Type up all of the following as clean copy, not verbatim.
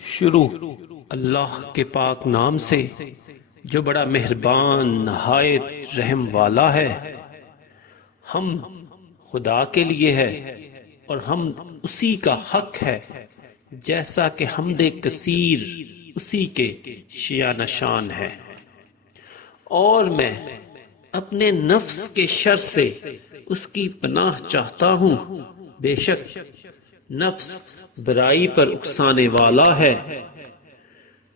شروع اللہ کے پاک نام سے جو بڑا مہربان نہایت رحم والا ہے۔ ہم خدا کے لیے ہے اور ہم اسی کا حق ہے، جیسا کہ حمد کثیر اسی کے شایان شان ہے۔ اور میں اپنے نفس کے شر سے اس کی پناہ چاہتا ہوں، بے شک نفس برائی پر اکسانے والا ہے،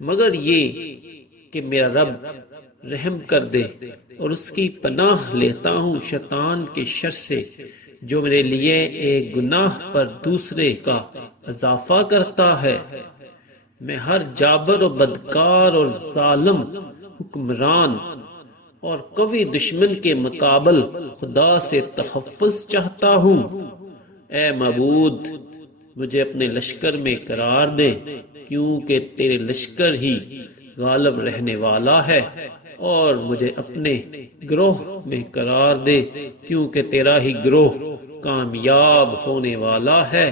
مگر یہ کہ میرا رب رحم کر دے، اور اس کی پناہ لیتا ہوں شیطان کے شر سے جو میرے لیے ایک گناہ پر دوسرے کا اضافہ کرتا ہے۔ میں ہر جابر و بدکار اور ظالم حکمران اور قوی دشمن کے مقابل خدا سے تحفظ چاہتا ہوں۔ اے معبود، مجھے اپنے لشکر میں قرار دے، کیونکہ تیرے لشکر ہی غالب رہنے والا ہے، اور مجھے اپنے گروہ میں قرار دے، کیونکہ تیرا ہی گروہ کامیاب ہونے والا ہے،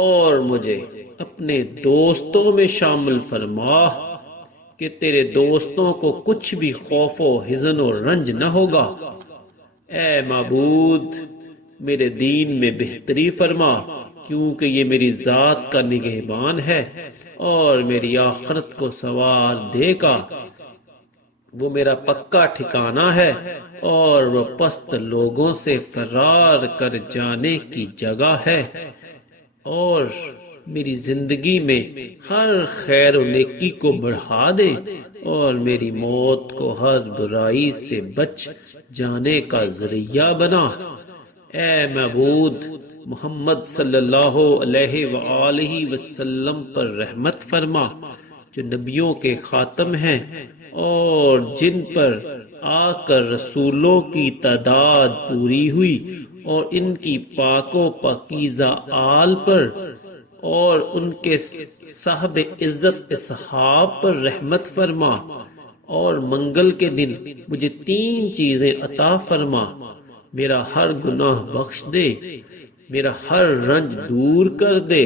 اور مجھے اپنے دوستوں میں شامل فرما کہ تیرے دوستوں کو کچھ بھی خوف و حزن و رنج نہ ہوگا۔ اے معبود، میرے دین میں بہتری فرما، کیونکہ یہ میری ذات کا نگہبان ہے اور میری آخرت کو سنوار دے گا۔ وہ میرا پکا ٹھکانہ ہے اور وہ پست لوگوں سے فرار کر جانے کی جگہ ہے، اور میری زندگی میں ہر خیر و نیکی کو بڑھا دے، اور میری موت کو ہر برائی سے بچ جانے کا ذریعہ بنا۔ اے معبود، محمد صلی اللہ علیہ وآلہ وسلم پر رحمت فرما، جو نبیوں کے خاتم ہیں اور جن پر آ کر رسولوں کی تعداد پوری ہوئی، اور ان کی پاک و پاکیزہ آل پر اور ان کے صاحب عزت اصحاب پر رحمت فرما، اور منگل کے دن مجھے 3 چیزیں عطا فرما: میرا ہر گناہ بخش دے، میرا ہر رنج دور کر دے،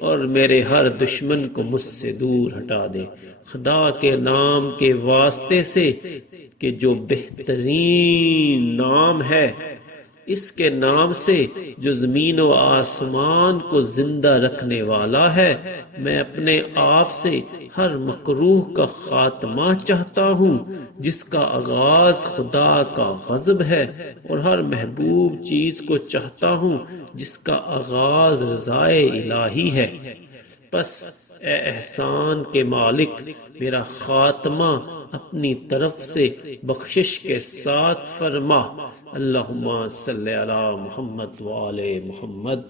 اور میرے ہر دشمن کو مجھ سے دور ہٹا دے۔ خدا کے نام کے واسطے سے کہ جو بہترین نام ہے، اس کے نام سے جو زمین و آسمان کو زندہ رکھنے والا ہے، میں اپنے آپ سے ہر مکروہ کا خاتمہ چاہتا ہوں جس کا آغاز خدا کا غضب ہے، اور ہر محبوب چیز کو چاہتا ہوں جس کا آغاز رضائے الہی ہے۔ پس اے احسان کے مالک، میرا خاتمہ اپنی طرف سے بخشش کے ساتھ فرما۔ اللہم صلی علی محمد وآل محمد۔